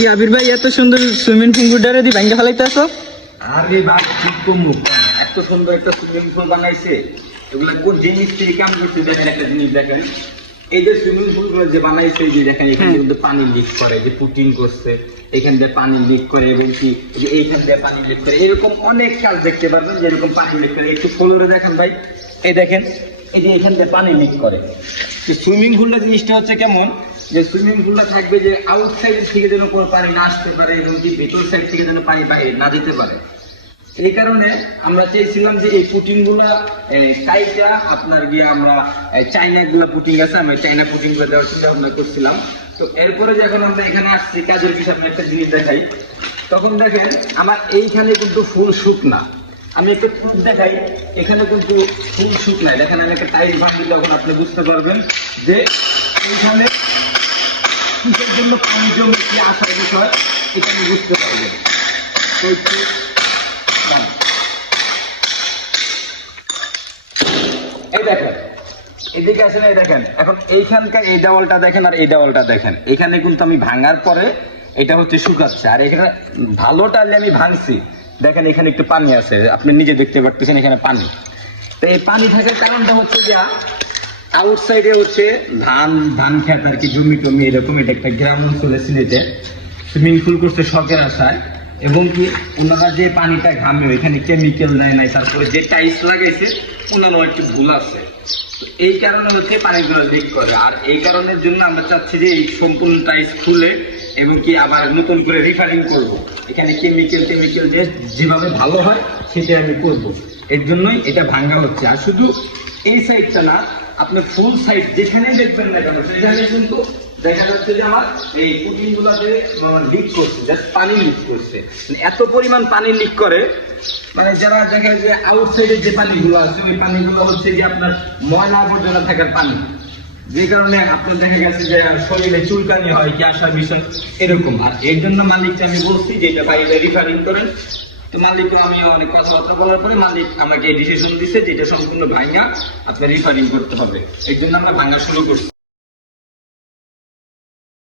কি আবির ভাই এত সুন্দর সুইমিং পুলটারে দি ভাঙ্গা ফেলাইতেছো? আরে বাপ কি কমু, এত সুন্দর একটা সুইমিং পুল বানাইছে। এগুলো কোন জিনিস থেকে কাম করছে দেখেন, একটা জিনিস দেখেন, এই যে সুইমিং পুল গুলো যে বানাইছে, এই যে দেখেন এখানে কিন্তু পানি লিক করে, যে পুটিং করছে এখান দিয়ে পানি লিক করে, এবং কি যে এইখান দিয়ে পানি লিক করে, এরকম অনেক কাজ দেখতে পারবেন যেরকম পানি লিক করে। একটু ফ্লোরে দেখেন ভাই, এই দেখেন এই যে এখান দিয়ে পানি লিক করে। সুইমিং পুলটা জিনিসটা হচ্ছে কেমন, যে সুইমিং পুলটা থাকবে যে আউটসাইড থেকে যেন কোনো পানি না আসতে পারে, এবং কি ভেতর সাইড থেকে যেন পানি বাইরে না যেতে পারে। এই কারণে আমরা চেয়েছিলাম যে এই পুটিং গুলা কাইটা আপনার গিয়ে আমরা চাইনা গুলা পুটিং আছে, আমরা চাইনা পুটিং গুলো দেওয়ার চিন্তা ভাবনা করছিলাম। তো এরপরে যখন আমরা এখানে আসছি কাজের পিছনে একটা জিনিস দেখাই, তখন দেখেন আমার এইখানে কিন্তু ফুল শুকনা। আমি একটু দেখাই, এখানে কিন্তু ফুল শুকনায় দেখেন, আমি একটা টাইল ভাঙি, তখন আপনি বুঝতে পারবেন যে এইখানে কিসের জন্য পানি জমে কি আসার বিষয়, এটা আমি বুঝতে পারবেন। এই দেখেন এদিকে আসেন, এই দেখেন এখন এইখানকার এই দেওয়ালটা দেখেন আর এই দেওয়ালটা দেখেন, এখানে কিন্তু আমি ভাঙার পরে এটা হচ্ছে শুকাচ্ছে, আর এখানে ভালো টাইলে আমি ভাঙছি। দেখেন এখানে একটু পানি আছে, আপনি নিজে দেখতে পাচ্ছেন এখানে পানি। তো এই পানি থাকার কারণটা হচ্ছে যে আউটসাইডে হচ্ছে ধান খেত আর কি, জমি টমি এরকম। এটা একটা গ্রাম অঞ্চলে সিলেটে সুইমিং পুল করছে শখের আশায়, এবং কি ওনারা যে পানিটা ঘামে এখানে কেমিক্যাল দেয় নাই, তারপরে যে টাইলস লাগাইছে ওনারও একটু ভুল আছে। তো এই কারণে হচ্ছে পানিগুলো লিক করে, আর এই কারণের জন্য আমরা চাচ্ছি যে এই সম্পূর্ণ টাইলস খুলে এবং কি আবার নতুন করে রিফারিং করব। এখানে কেমিক্যাল দিয়ে যেভাবে ভালো হয় সেটাই আমি করব। এর জন্যই এটা ভাঙ্গা হচ্ছে। আর শুধু এই সাইডটা না, আপনি ফুল সাইড যেখানে দেখবেন না কেন সেখানে কিন্তু দেখা যাচ্ছে যে আমার এই পুটিং গুলাতে লিক করছে, জাস্ট পানি লিক করছে। এত পরিমাণ পানি লিক করে, মানে যারা দেখে যে আউটসাইডে যে পানিগুলো আছে ওই পানিগুলো হচ্ছে যে আপনার ময়লা আবর্জনা থাকার পানি, যে কারণে আপনার দেখা গেছে যে শরীরে চুলকানি হয়, কি আসার বিষয় এরকম। আর এর জন্য মালিককে আমি বলছি যে এটা বাইরে রিফারিং করেন। তো মালিককে আমি অনেক কথাবার্তা বলার পরে মালিক আমাকে ডিসিশন দিচ্ছে যে এটা সম্পূর্ণ ভাঙা আপনার রিফারিং করতে হবে। এর জন্য আমরা ভাঙা শুরু করছি।